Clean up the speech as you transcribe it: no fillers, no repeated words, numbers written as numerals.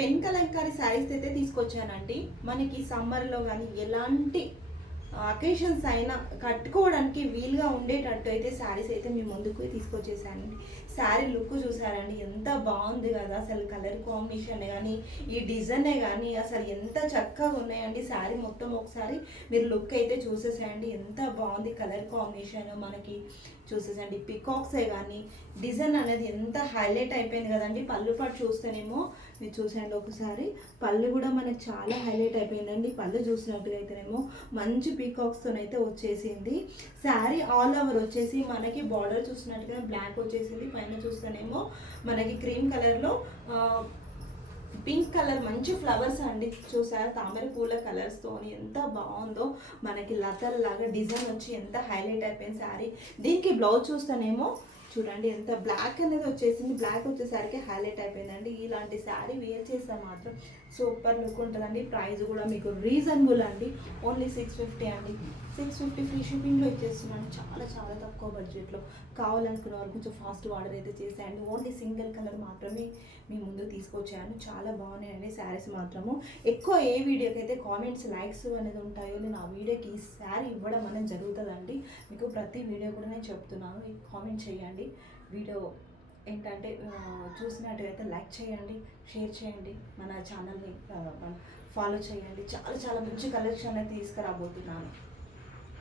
Pen Kalamkari saris అయితే తీసుకొచ్చానండి. మనకి సమ్మర్లో కానీ ఎలాంటి అకేషన్స్ అయినా కట్టుకోవడానికి వీలుగా ఉండేటట్టు అయితే శారీస్ అయితే మీ ముందుకు తీసుకొచ్చేసానండి. శారీ లుక్ చూసారండి, ఎంత బాగుంది కదా, అసలు కలర్ కాంబినేషన్ కానీ ఈ డిజైనే కానీ అసలు ఎంత చక్కగా ఉన్నాయండి. శారీ మొత్తం ఒకసారి మీరు లుక్ అయితే చూసేసేయండి, ఎంత బాగుంది కలర్ కాంబినేషన్. మనకి చూసేసండి పికాక్సే కానీ డిజైన్ అనేది ఎంత హైలైట్ అయిపోయింది కదండి. పళ్ళు పాటు చూస్తేనేమో మీరు చూసేయండి ఒకసారి, పళ్ళు కూడా మనకు చాలా హైలైట్ అయిపోయిందండి. పళ్ళు చూసినట్టుగా అయితేనేమో మంచి పీకాక్స్తోనైతే వచ్చేసింది. శారీ ఆల్ ఓవర్ వచ్చేసి మనకి బార్డర్ చూసినట్టుగా బ్లాక్ వచ్చేసింది. పైన చూస్తేనేమో మనకి క్రీమ్ కలర్లో పింక్ కలర్ మంచి ఫ్లవర్స్ అండి. చూసారా తామర పూల కలర్స్తోని ఎంత బాగుందో, మనకి లతల్లాగా డిజైన్ వచ్చి ఎంత హైలైట్ అయిపోయింది శారీ. దీనికి బ్లౌజ్ చూస్తేనేమో చూడండి ఎంత బ్లాక్ అనేది వచ్చేసింది. బ్లాక్ వచ్చేసరికి హైలైట్ అయిపోయిందండి. ఇలాంటి శారీ వేర్ చేస్తే మాత్రం సూపర్ లుక్ ఉంటుందండి. ప్రైస్ కూడా మీకు రీజనబుల్ అండి, ఓన్లీ 650 అండి. 650 ఫ్రీ షిప్పింగ్లో ఇచ్చేస్తున్నాను, చాలా చాలా తక్కువ బడ్జెట్లో. కావాలనుకున్న వారు కొంచెం ఫాస్ట్ ఆర్డర్ అయితే చేసేయండి. ఓన్లీ సింగిల్ కలర్ మాత్రమే మీ ముందు తీసుకొచ్చాను. చాలా బాగున్నాయండి శారీస్ మాత్రము. ఎక్కువ ఏ వీడియోకి అయితే కామెంట్స్ లైక్స్ అనేది ఉంటాయో నేను ఆ వీడియోకి ఈ శారీ ఇవ్వడం అనేది జరుగుతుందండి. మీకు ప్రతి వీడియో కూడా నేను చెప్తున్నాను, కామెంట్ చేయండి. వీడియో ఏంటంటే చూసినట్టయితే లైక్ చేయండి, షేర్ చేయండి, మన ఛానల్ని ఫాలో చేయండి. చాలా చాలా మంచి కలెక్షన్ అయితే తీసుకురాబోతున్నాను.